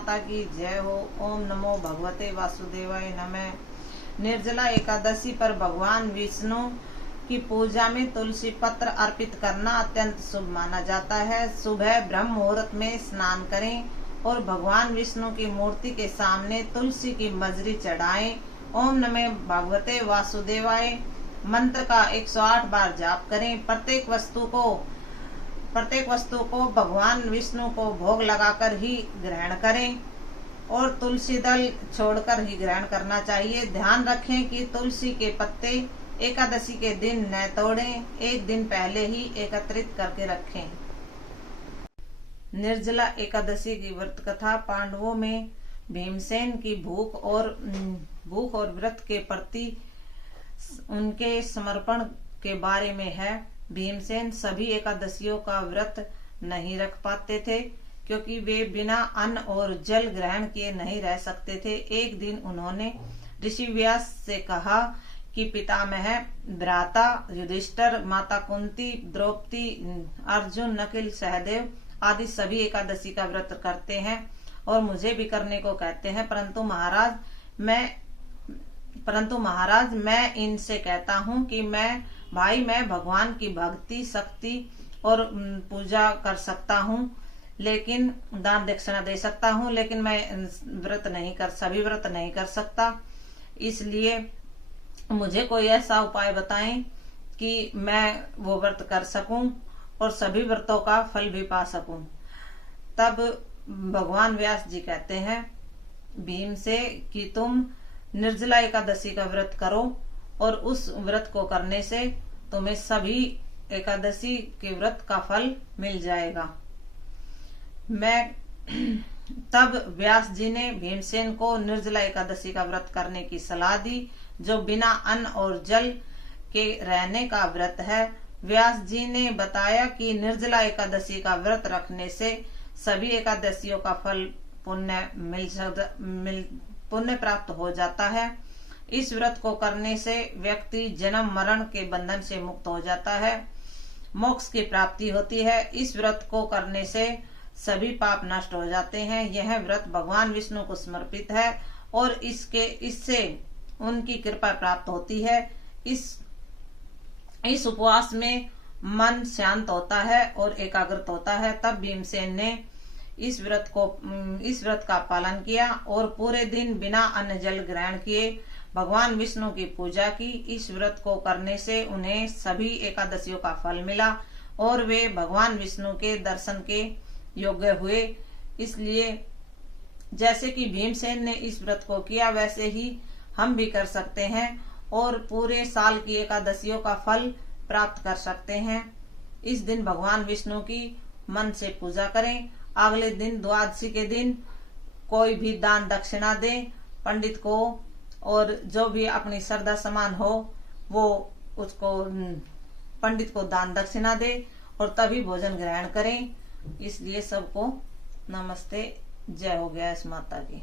माता की जय हो। ओम नमो भगवते वासुदेवाय नमः। निर्जला एकादशी पर भगवान विष्णु की पूजा में तुलसी पत्र अर्पित करना अत्यंत शुभ माना जाता है। सुबह ब्रह्म मुहूर्त में स्नान करें और भगवान विष्णु की मूर्ति के सामने तुलसी की मजरी चढ़ाएं। ओम नमः भगवते वासुदेवाय मंत्र का 108 बार जाप करें। प्रत्येक वस्तु को भगवान विष्णु को भोग लगाकर ही ग्रहण करें और तुलसी दल छोड़कर ही ग्रहण करना चाहिए। ध्यान रखें कि तुलसी के पत्ते एकादशी के दिन न तोड़ें, एक दिन पहले ही एकत्रित करके रखें। निर्जला एकादशी की व्रत कथा पांडवों में भीमसेन की भूख और व्रत के प्रति उनके समर्पण के बारे में है। भीमसेन सभी एकादशियों का व्रत नहीं रख पाते थे क्योंकि वे बिना अन्न और जल ग्रहण किए नहीं रह सकते थे। एक दिन उन्होंने ऋषि व्यास से कहा कि पितामह, भ्राता युधिष्ठिर, माता कुंती, द्रौपदी, अर्जुन, नकुल, सहदेव आदि सभी एकादशी का व्रत करते हैं और मुझे भी करने को कहते हैं, परंतु महाराज मैं इनसे कहता हूँ कि मैं भगवान की भक्ति, शक्ति और पूजा कर सकता हूँ, लेकिन दान दक्षिणा दे सकता हूँ, लेकिन मैं सभी व्रत नहीं कर सकता। इसलिए मुझे कोई ऐसा उपाय बताएं कि मैं वो व्रत कर सकूं और सभी व्रतों का फल भी पा सकूं। तब भगवान व्यास जी कहते हैं भीम से कि तुम निर्जला एकादशी का व्रत करो और उस व्रत को करने से तुम्हें सभी एकादशी के व्रत का फल मिल जाएगा। तब व्यास जी ने भीमसेन को निर्जला एकादशी का व्रत करने की सलाह दी, जो बिना अन्न और जल के रहने का व्रत है। व्यास जी ने बताया कि निर्जला एकादशी का व्रत रखने से सभी एकादशियों का फल पुण्य प्राप्त हो जाता है। इस व्रत को करने से व्यक्ति जन्म मरण के बंधन से मुक्त हो जाता है, मोक्ष की प्राप्ति होती है। इस व्रत को करने से सभी पाप नष्ट हो जाते हैं। यह व्रत भगवान विष्णु को समर्पित है और इससे उनकी कृपा प्राप्त होती है। इस उपवास में मन शांत होता है और एकाग्रत होता है। तब भीमसेन ने इस व्रत का पालन किया और पूरे दिन बिना अन्न जल ग्रहण किए भगवान विष्णु की पूजा की। इस व्रत को करने से उन्हें सभी एकादशियों का फल मिला और वे भगवान विष्णु के दर्शन के योग्य हुए। इसलिए जैसे कि भीमसेन ने इस व्रत को किया, वैसे ही हम भी कर सकते हैं और पूरे साल की एकादशियों का फल प्राप्त कर सकते हैं। इस दिन भगवान विष्णु की मन से पूजा करें। अगले दिन द्वादशी के दिन कोई भी दान दक्षिणा दे पंडित को, और जो भी अपनी श्रद्धा समान हो वो उसको पंडित को दान दक्षिणा दे और तभी भोजन ग्रहण करें। इसलिए सबको नमस्ते, जय हो गया इस माता की।